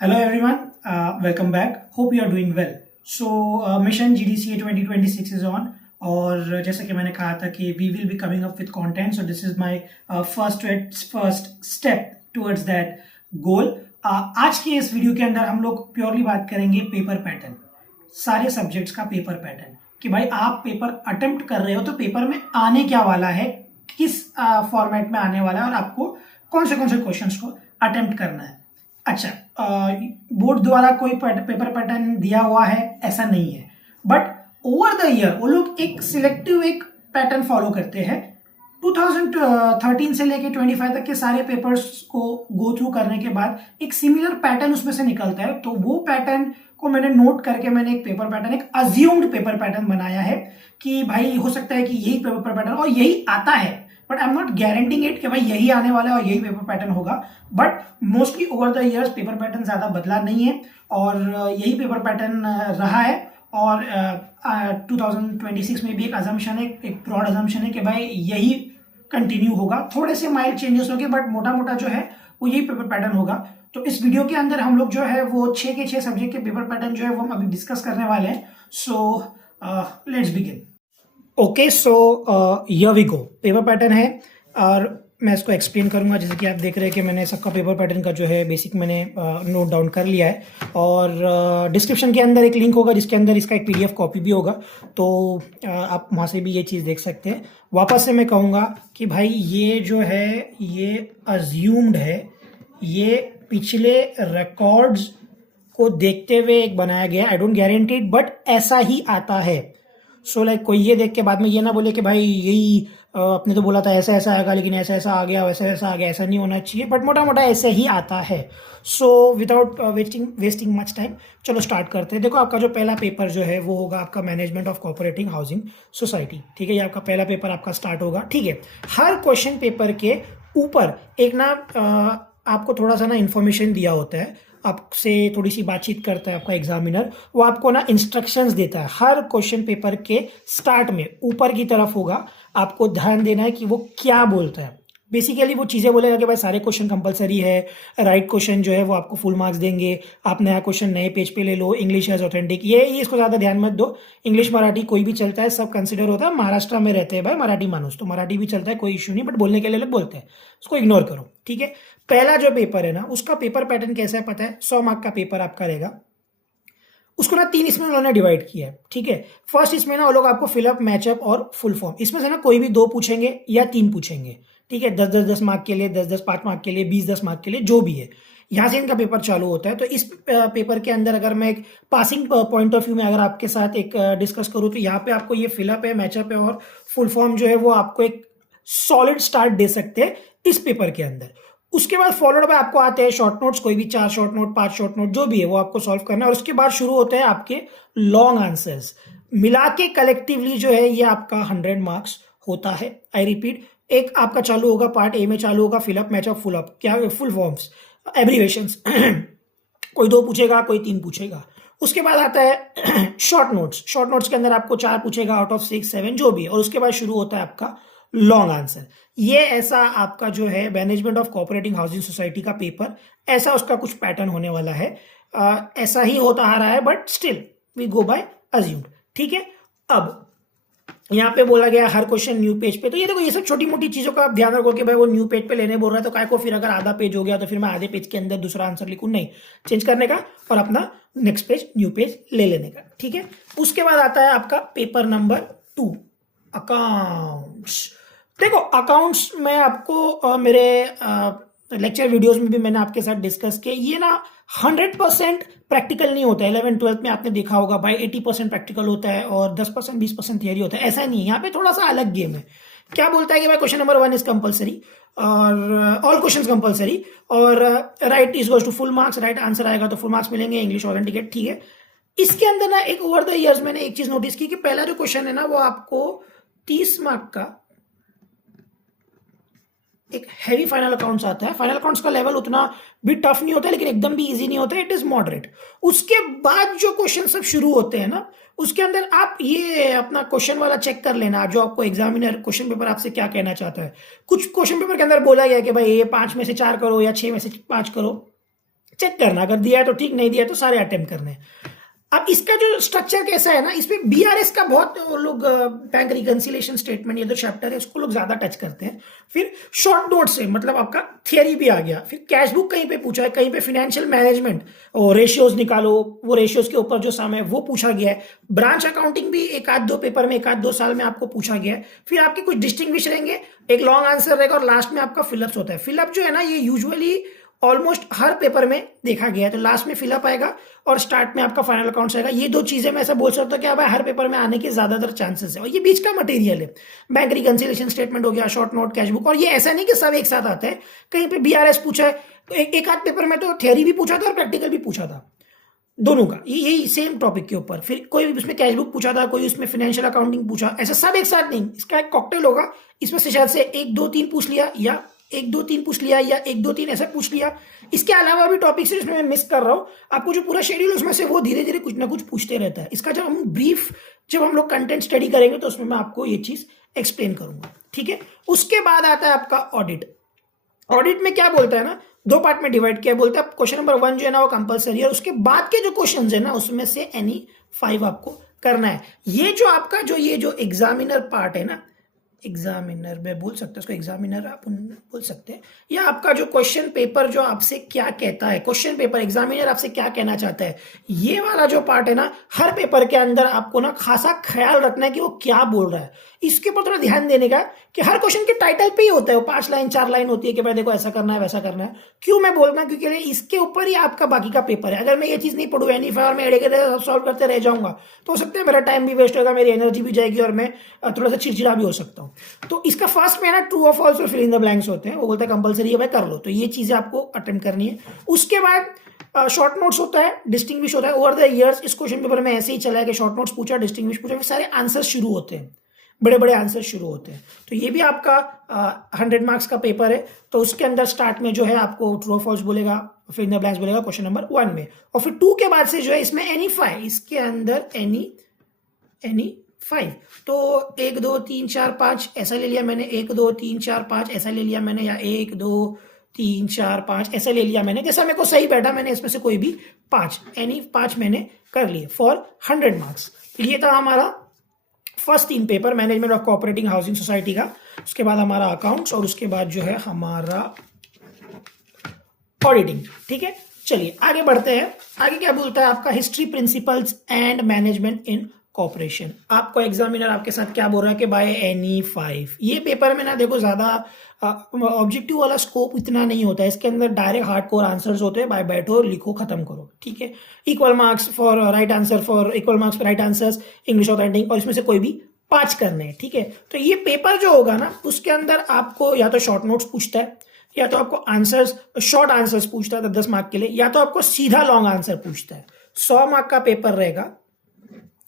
Hello everyone, welcome back. Hope you are doing well. Mission GDCA 2026 is on और जैसे कि मैंने कहा था कि we will be coming up with content. So this is my first step towards that goal. आज के इस वीडियो के अंदर हम लोग प्योरली बात करेंगे पेपर पैटर्न, सारे सब्जेक्ट्स का पेपर पैटर्न कि भाई आप पेपर अटेम्प्ट कर रहे हो तो पेपर में आने क्या वाला है, किस फॉर्मेट में आने वाला है और आपको कौन से क्वेश्चंस को अटेम्प्ट करना है। अच्छा, बोर्ड द्वारा कोई पेपर पैटर्न दिया हुआ है ऐसा नहीं है, बट ओवर द ईयर वो लोग एक सिलेक्टिव एक पैटर्न फॉलो करते हैं। 2013 से लेके 25 तक के सारे पेपर्स को गो थ्रू करने के बाद एक सिमिलर पैटर्न उसमें से निकलता है, तो वो पैटर्न को मैंने नोट करके मैंने एक पेपर पैटर्न, एक अज्यूम्ड पेपर पैटर्न बनाया है कि भाई हो सकता है कि यही पेपर पैटर्न और यही आता है, but I am not guaranteeing it कि भाई यही आने वाला है और यही पेपर पैटर्न होगा। But mostly over the years paper pattern ज्यादा बदला नहीं है और यही पेपर पैटर्न रहा है। और 2026 में भी एक अजम्पशन है, एक ब्रॉड अजम्पशन है कि भाई यही कंटिन्यू होगा। थोड़े से माइल्ड चेंजेस होंगे बट मोटा मोटा जो है वो यही पेपर पैटर्न होगा। तो इस वीडियो के अंदर हम लोग जो है वो 6 के 6 सब्जेक्ट के पेपर पैटर्न जो है वो हम अभी डिस्कस करने वाले हैं। So let's begin. Okay, so here we go. Paper pattern है और मैं इसको एक्सप्लेन करूंगा। जैसे कि आप देख रहे हैं कि मैंने सबका पेपर पैटर्न का जो है बेसिक मैंने नोट डाउन कर लिया है और डिस्क्रिप्शन के अंदर एक लिंक होगा जिसके अंदर इसका एक पीडीएफ कॉपी भी होगा, तो आप वहाँ से भी ये चीज़ देख सकते हैं। वापस से मैं कहूँगा कि भाई ये जो है ये अज्यूम्ड है, ये पिछले रिकॉर्ड्स को देखते हुए एक बनाया गया। I don't guarantee it but ऐसा ही आता है। सो लाइक कोई ये देख के बाद में ये ना बोले कि भाई यही आपने तो बोला था ऐसा ऐसा आएगा लेकिन ऐसा ऐसा आ गया, वैसा वैसा आ गया, ऐसा नहीं होना चाहिए, बट मोटा मोटा ऐसे ही आता है। So without wasting much time चलो स्टार्ट करते हैं। देखो आपका जो पहला पेपर जो है वो होगा आपका management of cooperating housing society. ठीक है, ये आपका पहला पेपर आपका स्टार्ट होगा। ठीक है, हर क्वेश्चन पेपर के ऊपर एक ना आपको थोड़ा सा ना इन्फॉर्मेशन दिया होता है, आपसे थोड़ी सी बातचीत करता है आपका एग्जामिनर, वो आपको ना इंस्ट्रक्शंस देता है। हर क्वेश्चन पेपर के स्टार्ट में ऊपर की तरफ होगा, आपको ध्यान देना है कि वो क्या बोलता है। बेसिकली वो चीज़ें बोलेगा कि भाई सारे क्वेश्चन कंपलसरी है, राइट क्वेश्चन जो है वो आपको फुल मार्क्स देंगे, आप नया क्वेश्चन नए पेज पे ले लो, इंग्लिश एज ऑथेंटिक, ये इसको ज़्यादा ध्यान मत दो। इंग्लिश मराठी कोई भी चलता है, सब कंसिडर होता है। महाराष्ट्र में रहते हैं भाई मराठी मानुस, तो मराठी भी चलता है, कोई इशू नहीं, बट बोलने के लिए लोग बोलते हैं, उसको इग्नोर करो। ठीक है, पहला जो पेपर है ना उसका पेपर पैटर्न कैसा है पता है? 100 मार्क का पेपर आपका रहेगा। उसको ना 3 इसमें उन्होंने डिवाइड किया है। ठीक है, फर्स्ट इसमें ना वो लोग आपको फिलअप, मैचअप और फुल फॉर्म, इसमें से ना कोई भी 2 पूछेंगे या 3 पूछेंगे। ठीक है, 10-10 मार्क के लिए, 10-10 5 मार्क के लिए, 20-10 मार्क के लिए, जो भी है, यहाँ से इनका पेपर चालू होता है। तो इस पेपर के अंदर अगर मैं एक पासिंग पॉइंट ऑफ व्यू में अगर आपके साथ एक डिस्कस करूँ तो यहाँ पे आपको ये फिलअप है, मैचअप है और फुल फॉर्म जो है वो आपको एक सॉलिड स्टार्ट दे सकते हैं इस पेपर के अंदर। उसके बाद फॉलोड बाय आपको आते हैं शॉर्ट नोट्स, कोई भी 4 शॉर्ट नोट, 5 शॉर्ट नोट, जो भी है वो आपको सॉल्व करना है। और उसके बाद शुरू होते हैं आपके लॉन्ग आंसर्स, मिला के कलेक्टिवली जो है ये आपका 100 मार्क्स होता है। आई रिपीट, एक आपका चालू होगा, पार्ट ए में चालू होगा फिलअप, मैचअप, फुल अप, क्या फुल फॉर्म्स, एब्रीवेशंस कोई 2 पूछेगा, कोई 3 पूछेगा। उसके बाद आता है शॉर्ट नोट्स। शॉर्ट नोट्स के अंदर आपको 4 पूछेगा आउट ऑफ 6 7 जो भी है। और उसके बाद शुरू होता है आपका लॉन्ग आंसर। ये ऐसा आपका जो है management of cooperating housing society का पेपर, ऐसा उसका कुछ पैटर्न होने वाला है। ऐसा ही होता आ रहा है but still we go by assumed. ठीक है, अब यहाँ पे बोला गया हर क्वेश्चन न्यू पेज पे, तो ये देखो ये सब छोटी मोटी चीजों का आप ध्यान रखो कि भाई वो न्यू पेज पे लेने बोल रहा है तो काय को फिर अगर आधा पेज हो गया तो फिर मैं आधे पेज के अंदर दूसरा आंसर लिखूं, नहीं, चेंज करने का और अपना नेक्स्ट पेज न्यू पेज ले लेने का। ठीक है, उसके बाद आता है आपका पेपर नंबर 2 अकाउंट्स। देखो अकाउंट्स में आपको मेरे लेक्चर वीडियोस में भी मैंने आपके साथ डिस्कस किया, ये ना 100% प्रैक्टिकल नहीं होता है। 11th-12th में आपने देखा होगा भाई 80% प्रैक्टिकल होता है और 10% 20% थियरी होता है, ऐसा नहीं है। यहाँ पे थोड़ा सा अलग गेम है। क्या बोलता है कि भाई क्वेश्चन नंबर 1 इज कंपलसरी और ऑल क्वेश्चंस कंपलसरी और right is goes to full marks, right answer आएगा तो फुल मार्क्स मिलेंगे, इंग्लिश ऑथेंटिकेट। ठीक है, इसके अंदर ना एक ओवर द ईयर्स मैंने एक चीज नोटिस की कि पहला जो क्वेश्चन है ना वो आपको 30 मार्क का एक हैवी फाइनल अकाउंट्स आता है। फाइनल अकाउंट्स का लेवल उतना भी टफ नहीं होता है लेकिन एकदम भी इजी नहीं होता है, इट इज मॉडरेट। उसके बाद जो क्वेश्चन सब शुरू होते हैं ना उसके अंदर आप ये अपना क्वेश्चन वाला चेक कर लेना, जो आपको एग्जामिनर क्वेश्चन पेपर आपसे क्या कहना चाहता है। कुछ क्वेश्चन पेपर के अंदर बोला गया कि भाई ये 5 में से 4 करो या 6 में से 5 करो, चेक करना, अगर दिया है तो ठीक, नहीं दिया है तो सारे अटेम्प्ट करने हैं। अब इसका जो स्ट्रक्चर कैसा है ना, इसमें बीआरएस का बहुत लोग बैंक रिकंसिलिएशन स्टेटमेंट ये जो चैप्टर है उसको लोग ज्यादा टच करते हैं। फिर शॉर्ट नोट से मतलब आपका थियरी भी आ गया, फिर कैश बुक कहीं पे पूछा है, कहीं पे फाइनेंशियल मैनेजमेंट और रेशियोज निकालो, वो रेशियोज के ऊपर जो सम है वो पूछा गया है। ब्रांच अकाउंटिंग भी एक आध दो पेपर में, एक आध दो साल में आपको पूछा गया है। फिर आपके कुछ डिस्टिंग्विश रहेंगे, एक लॉन्ग आंसर रहेगा और लास्ट में आपका फिलअप्स होता है। फिलअप जो है ना ये यूजुअली ऑलमोस्ट हर पेपर में देखा गया है, तो लास्ट में फिलअप आएगा और स्टार्ट में आपका फाइनल अकाउंट्स आएगा। ये दो चीजें मैं ऐसा बोल सकता हूँ कि भाई हर पेपर में आने के ज्यादातर चांसेस है, और ये बीच का मटेरियल है। बैंक रिकंसिलिएशन स्टेटमेंट हो गया, शॉर्ट नोट, कैश बुक, और ये ऐसा नहीं कि सब एक साथ आता है, कहीं पे बीआरएस पूछा है, एक आध पेपर में तो थियरी भी पूछा था और प्रैक्टिकल भी पूछा था, दोनों का यही सेम टॉपिक के ऊपर। फिर कोई उसमें कैश बुक पूछा था, कोई उसमें फाइनेंशियल अकाउंटिंग पूछा, ऐसा सब एक साथ नहीं, इसका एक कॉकटेल होगा। इसमें से शायद से एक दो तीन पूछ लिया, या एक दो तीन पूछ लिया, या एक दो तीन ऐसा पूछ लिया। इसके अलावा भी टॉपिक्स है जिसमें मैं मिस कर रहा हूं, आपको जो पूरा शेड्यूल उसमें से वो धीरे धीरे कुछ ना कुछ पूछते रहता है। इसका जब हम लोग कंटेंट स्टडी करेंगे तो उसमें मैं आपको ये चीज एक्सप्लेन करूंगा, ठीक है। उसके बाद आता है आपका ऑडिट। ऑडिट में क्या बोलता है ना, दो पार्ट में डिवाइड किया, बोलता है क्वेश्चन नंबर 1 जो है ना वो कंपलसरी है, और उसके बाद के जो क्वेश्चन है ना उसमें से एनी 5 आपको करना है। ये जो आपका ये जो एग्जामिनर पार्ट है ना, एग्जामिनर मैं बोल सकता हूँ उसको, एग्जामिनर आप बोल सकते हैं, या आपका जो क्वेश्चन पेपर जो आपसे क्या कहता है, क्वेश्चन पेपर एग्जामिनर आपसे क्या कहना चाहता है, ये वाला जो पार्ट है ना, हर पेपर के अंदर आपको ना खासा ख्याल रखना है कि वो क्या बोल रहा है। इसके ऊपर थोड़ा ध्यान देने का कि हर क्वेश्चन के टाइटल पे ही होता है, वो 5 लाइन 4 लाइन होती है कि भाई देखो ऐसा करना है वैसा करना है। क्यों मैं बोल रहा हूँ, क्योंकि इसके ऊपर ही आपका बाकी का पेपर है। अगर मैं ये चीज नहीं पढ़ूँ एनी फाइव और मैं एडे सॉल्व करते रह जाऊंगा तो हो सकता है मेरा टाइम भी वेस्ट होगा, मेरी एनर्जी भी जाएगी और मैं थोड़ा सा चिड़चिड़ा भी हो सकता हूँ। तो इसका फर्स्ट में ना ट्रू और फॉल्स और फिल इन द ब्लैंक्स होते हैं, वो बोलता है कंपलसरी है भाई कर लो, तो ये चीजें आपको अटेम्प्ट करनी है। उसके बाद शॉर्ट नोट्स होता है, डिस्टिंग्विश होता है। ओवर द इयर्स इस क्वेश्चन पेपर में ऐसे ही चला है कि शॉर्ट नोट्स पूछा, डिस्टिंग्विश पूछा, फिर सारे आंसर शुरू होते हैं, बड़े बड़े आंसर शुरू होते हैं। तो ये भी आपका 100 मार्क्स का पेपर है। तो उसके अंदर स्टार्ट में जो है आपको ट्रू और फॉल्स बोलेगा, फिर इन द ब्लैंक्स बोलेगा क्वेश्चन नंबर 1 में, और फिर 2 के बाद से जो है इसमें एनी 5, इसके अंदर एनी 5। तो 1 2 3 4 5 ऐसा ले लिया मैंने, 1 2 3 4 5 ऐसा ले लिया मैंने, या 1 2 3 4 5 ऐसा ले लिया मैंने, जैसा मेरे को सही बैठा मैंने इसमें से कोई भी 5 एनी 5 मैंने कर लिए फॉर 100 मार्क्स। ये था हमारा first 3 paper, management of cooperating housing society का, उसके बाद हमारा अकाउंट्स, और उसके बाद जो है हमारा ऑडिटिंग, ठीक है। चलिए आगे बढ़ते हैं। आगे क्या बोलता है आपका, history principles and management in corporation. आपको एग्जामिनर आपके साथ क्या बोल रहा है कि बाय एनी 5। ये पेपर में ना देखो ज्यादा ऑब्जेक्टिव वाला स्कोप इतना नहीं होता है, इसके अंदर डायरेक्ट हार्डकोर आंसर्स होते हैं, बाय बैठो लिखो खत्म करो, ठीक है। Equal marks for right answer, for equal marks right answers, English और राइटिंग, और इसमें से कोई भी 5 करने हैं, ठीक है। तो ये पेपर जो होगा ना उसके अंदर आपको या तो शॉर्ट नोट्स पूछता है, या तो आपको आंसर्स शॉर्ट आंसर्स पूछता है 10 मार्क के लिए, या तो आपको सीधा लॉन्ग आंसर पूछता है। 100 मार्क का पेपर रहेगा,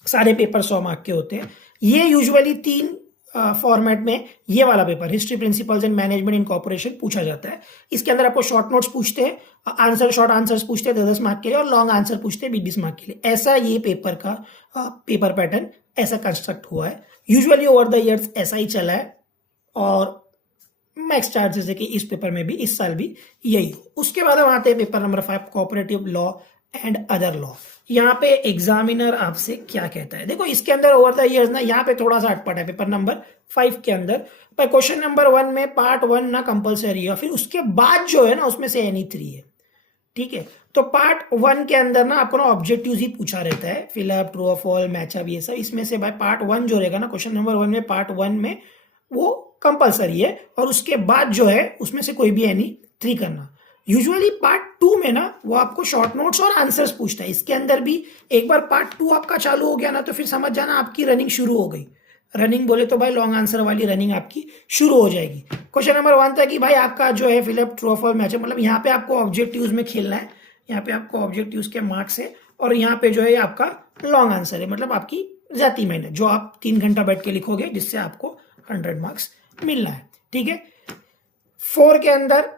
सारे पेपर 100 मार्क के होते हैं। ये यूजुअली 3 फॉर्मेट में ये वाला paper history principles and management in corporation पूछा जाता है। इसके अंदर आपको शॉर्ट नोट्स पूछते हैं, आंसर शॉर्ट आंसर्स पूछते हैं 10 मार्क के लिए, और लॉन्ग आंसर पूछते हैं 20 मार्क के लिए। ऐसा ये पेपर का पेपर पैटर्न ऐसा कंस्ट्रक्ट हुआ है। यूजुअली ओवर द इयर्स ऐसा ही चला है, और मैक्स चांसेस है कि इस पेपर में भी इस साल भी यही हो। उसके बाद हम आते हैं paper number 5, cooperative law and other law. यहाँ पे एग्जामिनर आपसे क्या कहता है, देखो इसके अंदर ओवर द इयर्स ना यहाँ पे थोड़ा सा अटपट है। पेपर नंबर 5 के अंदर पर क्वेश्चन नंबर 1 में पार्ट 1 ना कंपलसरी है, फिर उसके बाद जो है ना उसमें से एनी 3 है, ठीक है। तो पार्ट 1 के अंदर ना आपको ना ऑब्जेक्टिव्स ही पूछा रहता है, फिलअप, ट्रू और फॉल्स, मैचअप, ये सब। इसमें से भाई पार्ट 1 जो रहेगा ना क्वेश्चन नंबर 1 में, पार्ट 1 में वो कंपलसरी है, और उसके बाद जो है उसमें से कोई भी एनी 3 करना। यूजुअली पार्ट 2 में ना वो आपको शॉर्ट नोट्स और आंसर्स पूछता है। इसके अंदर भी एक बार पार्ट 2 आपका चालू हो गया ना तो फिर समझ जाना आपकी रनिंग शुरू हो गई। रनिंग बोले तो भाई लॉन्ग आंसर वाली रनिंग आपकी शुरू हो जाएगी। क्वेश्चन नंबर 1 था कि भाई आपका जो है फिलअप, ट्रू और फॉल्स, मैचअप, मतलब यहाँ पे आपको ऑब्जेक्टिव्स में खेलना है, यहाँ पे आपको ऑब्जेक्टिव्स के मार्क्स है, और यहाँ पे जो है आपका लॉन्ग आंसर है, मतलब आपकी जाती मेहनत जो आप 3 घंटा बैठ के लिखोगे जिससे आपको 100 मार्क्स मिलना है, ठीक है। 4 के अंदर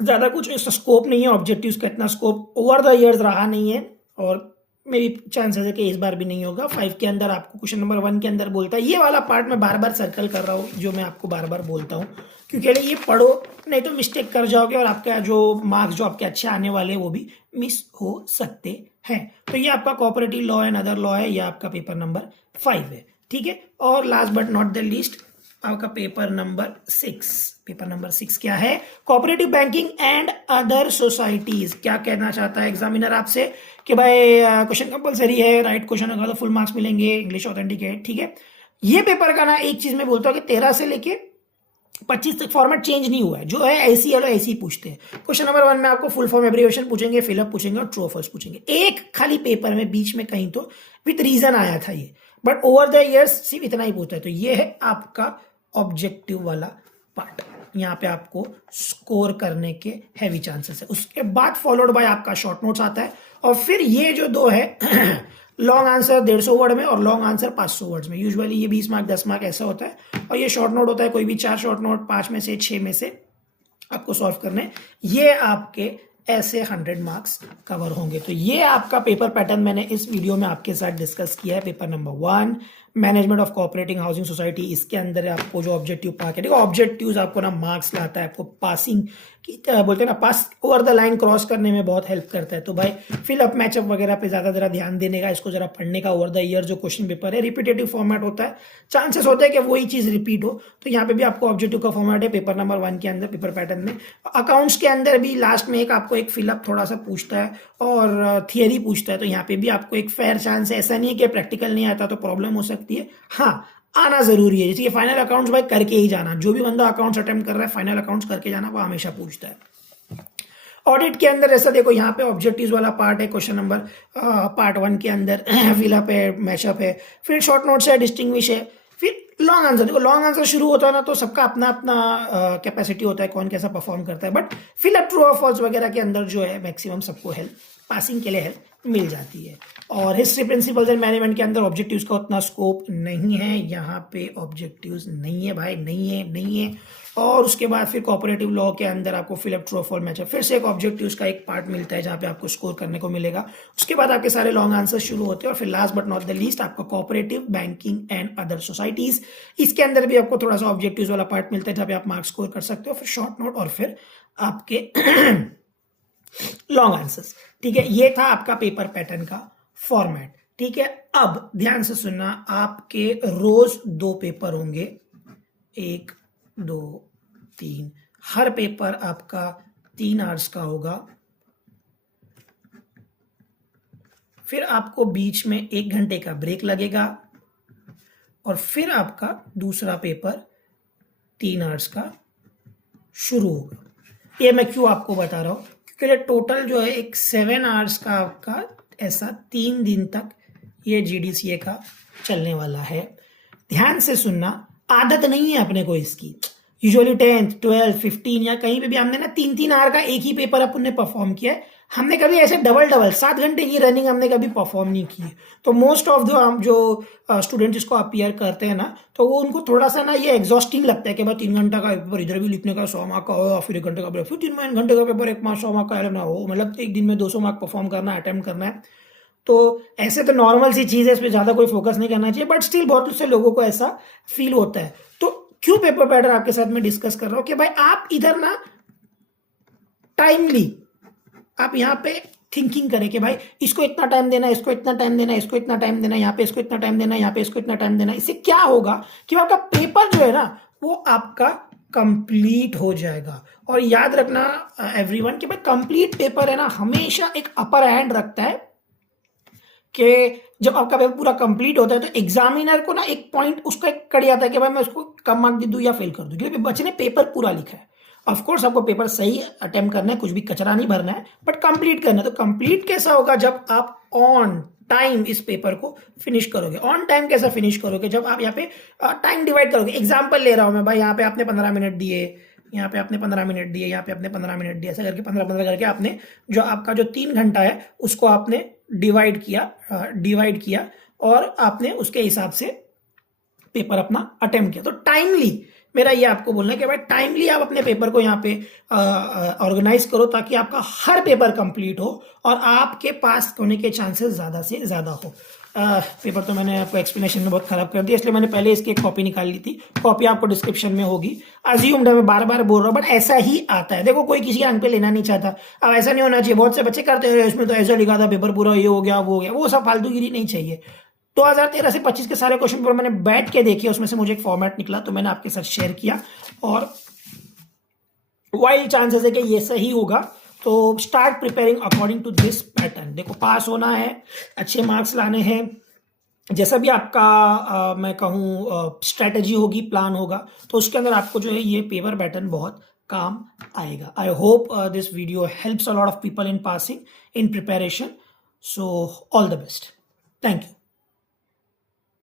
ज्यादा कुछ स्कोप नहीं है, ऑब्जेक्टिव्स का इतना स्कोप ओवर द इयर्स रहा नहीं है, और मेरी चांसेस है कि इस बार भी नहीं होगा। 5 के अंदर आपको क्वेश्चन नंबर 1 के अंदर बोलता है, ये वाला पार्ट मैं बार बार सर्कल कर रहा हूँ जो मैं आपको बार बार बोलता हूँ, क्योंकि अगर ये पढ़ो नहीं तो मिस्टेक कर जाओगे और आपका जो मार्क्स जो आपके अच्छे आने वाले वो भी मिस हो सकते हैं। तो ये आपका cooperative law and other law है, ये आपका पेपर नंबर 5 है, ठीक है। और last but not the least आपका पेपर नंबर 6। पेपर नंबर 6 क्या है? Cooperative banking and other societies. क्या कहना चाहता है एग्जामिनर आपसे कि भाई क्वेश्चन कंपलसरी है, राइट क्वेश्चन होगा तो फुल मार्क्स मिलेंगे, इंग्लिश ऑथेंटिकेट, ठीक है। ये पेपर का ना एक चीज मैं बोलता हूँ कि 13 से लेके 25 तक फॉर्मेट चेंज नहीं हुआ है, जो है ऐसी है ऐसी ही पूछते हैं। क्वेश्चन नंबर 1 में आपको फुल फॉर्म एब्रिविएशन पूछेंगे, फिलअप पूछेंगे और ट्रू फॉल्स पूछेंगे। एक खाली पेपर में बीच में कहीं तो विथ रीजन आया था ये, बट ओवर द इयर्स सिर्फ इतना ही पूछता है। तो ये है आपका ऑब्जेक्टिव वाला पार्ट, यहाँ पे आपको स्कोर करने के हैवी चांसेस है। उसके बाद फॉलोड बाय आपका शॉर्ट नोट्स आता है, और फिर ये जो दो है लॉन्ग आंसर 150 वर्ड में और लॉन्ग आंसर 500 वर्ड्स में। यूजुअली ये 20 मार्क 10 मार्क ऐसा होता है, और ये शॉर्ट नोट होता है, कोई भी 4 शॉर्ट नोट 5 में से 6 में से आपको सॉल्व करने, ये आपके ऐसे 100 मार्क्स कवर होंगे। तो ये आपका पेपर पैटर्न मैंने इस वीडियो में आपके साथ डिस्कस किया है। Paper number 1 management of cooperating housing society, इसके अंदर आपको जो ऑब्जेक्टिव पार्ट है, देखो ऑब्जेक्टिव्स आपको ना मार्क्स लाता है, आपको पासिंग की बोलते हैं ना, पास ओवर द लाइन क्रॉस करने में बहुत हेल्प करता है। तो भाई फिलअप मैचअप वगैरह पे ज्यादा जरा ध्यान देने का, इसको जरा पढ़ने का। ओवर द ईयर जो क्वेश्चन पेपर है रिपीटेटिव फॉर्मेट होता है, चांसेस होते हैं कि वही चीज रिपीट हो। तो यहाँ पे भी आपको ऑब्जेक्टिव का फॉर्मेट है पेपर नंबर 1 के अंदर पेपर पैटर्न में। अकाउंट्स के अंदर भी लास्ट में एक आपको एक फिलअप थोड़ा सा पूछता है और थियरी पूछता है, तो यहाँ पे भी आपको एक फेयर चांस है। ऐसा नहीं है कि प्रैक्टिकल नहीं आता तो प्रॉब्लम हो सकती है, हाँ आना जरूरी है। जैसे कि फाइनल अकाउंट्स भाई करके ही जाना, जो भी बंदा अकाउंट्स अटेम्प्ट कर रहा है फाइनल अकाउंट्स करके जाना, वो हमेशा पूछता है। ऑडिट के अंदर ऐसा देखो, यहाँ पे ऑब्जेक्टिव्स वाला पार्ट है क्वेश्चन नंबर पार्ट 1 के अंदर फिलअप है, मैशअप है, फिर शॉर्ट नोट्स है, डिस्टिंग्विश है, फिर लॉन्ग आंसर। देखो लॉन्ग आंसर शुरू होता है ना तो सबका अपना अपना कैपेसिटी होता है, कौन कैसा परफॉर्म करता है, बट फिलअप ट्रू और फॉल्स वगैरह के अंदर जो है मैक्सिमम सबको हेल्प, पासिंग के लिए हेल्प मिल जाती है। और हिस्ट्री प्रिंसिपल्स एंड मैनेजमेंट के अंदर ऑब्जेक्टिव्स का उतना स्कोप नहीं है, यहाँ पे ऑब्जेक्टिव्स नहीं है भाई, नहीं है। और उसके बाद फिर कोऑपरेटिव लॉ के अंदर आपको फिलअप ट्रू फॉल मैच, फिर से एक ऑब्जेक्टिव्स का एक पार्ट मिलता है जहाँ पे आपको स्कोर करने को मिलेगा। उसके बाद आपके सारे लॉन्ग आंसर शुरू होते हैं, और फिर last but not the least आपका cooperative banking and other societies, इसके अंदर भी आपको थोड़ा सा ऑब्जेक्टिव्स वाला पार्ट मिलता है जहाँ पे आप मार्क्स स्कोर कर सकते हो, फिर शॉर्ट नोट और फिर आपके लॉन्ग आंसर्स, ठीक है। ये था आपका पेपर पैटर्न का फॉर्मेट, ठीक है। अब ध्यान से सुनना, आपके रोज 2 पेपर होंगे, 1 2 3, हर पेपर आपका 3 आवर्स का होगा। फिर आपको बीच में 1 घंटे का ब्रेक लगेगा, और फिर आपका दूसरा पेपर 3 आवर्स का शुरू होगा। ये मैं क्यों आपको बता रहा हूं, क्योंकि टोटल जो है एक 7 आवर्स का आपका ऐसा 3 दिन तक ये जीडीसीए का चलने वाला है। ध्यान से सुनना, आदत नहीं है अपने को इसकी। यूजुअली 10th 12th 15 या कहीं पे भी हमने ना 3 आवर का एक ही पेपर अपन ने परफॉर्म किया है। हमने कभी ऐसे डबल 7 घंटे की रनिंग हमने कभी परफॉर्म नहीं की है। तो मोस्ट ऑफ जो स्टूडेंट्स इसको अपीयर करते हैं ना, तो वो उनको थोड़ा सा ना ये एग्जॉस्टिंग लगता है कि भाई 3 घंटा का पेपर इधर भी लिखने का 100 मार्क का हो, फिर 1 घंटे का पेपर, फिर 3 घंटे का पेपर 1 मार्क 100 मार्क का ना हो, मतलब एक दिन में 200 मार्क परफॉर्म करना, अटेम्प्ट करना है। तो ऐसे तो नॉर्मल सी चीज है, इस पर ज्यादा कोई फोकस नहीं करना चाहिए, बट स्टिल बहुत से लोगों को ऐसा फील होता है। तो क्यों पेपर पैटर्न आपके साथ में डिस्कस कर रहा हूं कि भाई आप इधर ना टाइमली आप यहाँ पे थिंकिंग करें कि भाई इसको इतना टाइम देना, इसको इतना टाइम देना, इसको इतना टाइम देना, यहाँ पे इसको इतना टाइम देना, यहाँ पे इसको इतना टाइम देना। इससे क्या होगा कि आपका पेपर जो है ना वो आपका कंप्लीट हो जाएगा। और याद रखना एवरीवन कि भाई कंप्लीट पेपर है ना हमेशा एक अपर हैंड रखता है, कि जब आपका पेपर पूरा कंप्लीट होता है तो एग्जामिनर को ना एक पॉइंट उसका एक कड़ जाता है कि भाई मैं उसको कम मार्क दे दूं या फेल कर दूं, क्योंकि बच्चे ने पेपर पूरा लिखा है। ऑफ कोर्स आपको पेपर सही अटेम्प्ट करना है, कुछ भी कचरा नहीं भरना है, बट कंप्लीट करना है। तो कंप्लीट कैसा होगा, जब आप ऑन टाइम इस पेपर को फिनिश करोगे। ऑन टाइम कैसा फिनिश करोगे, जब आप यहाँ पे टाइम डिवाइड करोगे। एग्जाम्पल ले रहा हूं मैं भाई, यहाँ पे आपने 15 मिनट दिए, यहाँ पे आपने 15 मिनट दिए, यहाँ पे आपने 15 मिनट दिए, ऐसा करके 15 करके आपने जो आपका जो 3 घंटा है उसको आपने डिवाइड किया और आपने उसके हिसाब से पेपर अपना अटेम्प्ट किया। तो टाइमली मेरा ये आपको बोलना है कि भाई टाइमली आप अपने पेपर को यहाँ पे ऑर्गेनाइज करो ताकि आपका हर पेपर कंप्लीट हो और आपके पास होने के चांसेस ज़्यादा से ज़्यादा हो। पेपर तो मैंने आपको एक्सप्लेनेशन में बहुत खराब कर दिया, इसलिए मैंने पहले इसकी एक कॉपी निकाल ली थी। कॉपी आपको डिस्क्रिप्शन में होगी। अज्यूम्ड है, मैं बार बार बोल रहा हूँ, बट ऐसा ही आता है। देखो, कोई किसी के अंक पे लेना नहीं चाहता। अब ऐसा नहीं होना चाहिए, बहुत से बच्चे करते हैं इसमें तो ऐसा लिखा था पेपर पूरा ये हो गया वो हो गया, वो सब फालतूगिरी नहीं चाहिए। 2013 से 25 के सारे क्वेश्चन पेपर मैंने बैठ के देखे, उसमें से मुझे एक फॉर्मेट निकला तो मैंने आपके साथ शेयर किया, और वाइल्ड चांसेस है कि ये सही होगा। तो start preparing according to this pattern. देखो, पास होना है, अच्छे मार्क्स लाने हैं, जैसा भी आपका मैं कहूँ स्ट्रेटजी होगी, प्लान होगा, तो उसके अंदर आपको जो है ये पेपर पैटर्न बहुत काम आएगा। I hope this video helps a lot of people in passing, in preparation. So all the best. Thank you.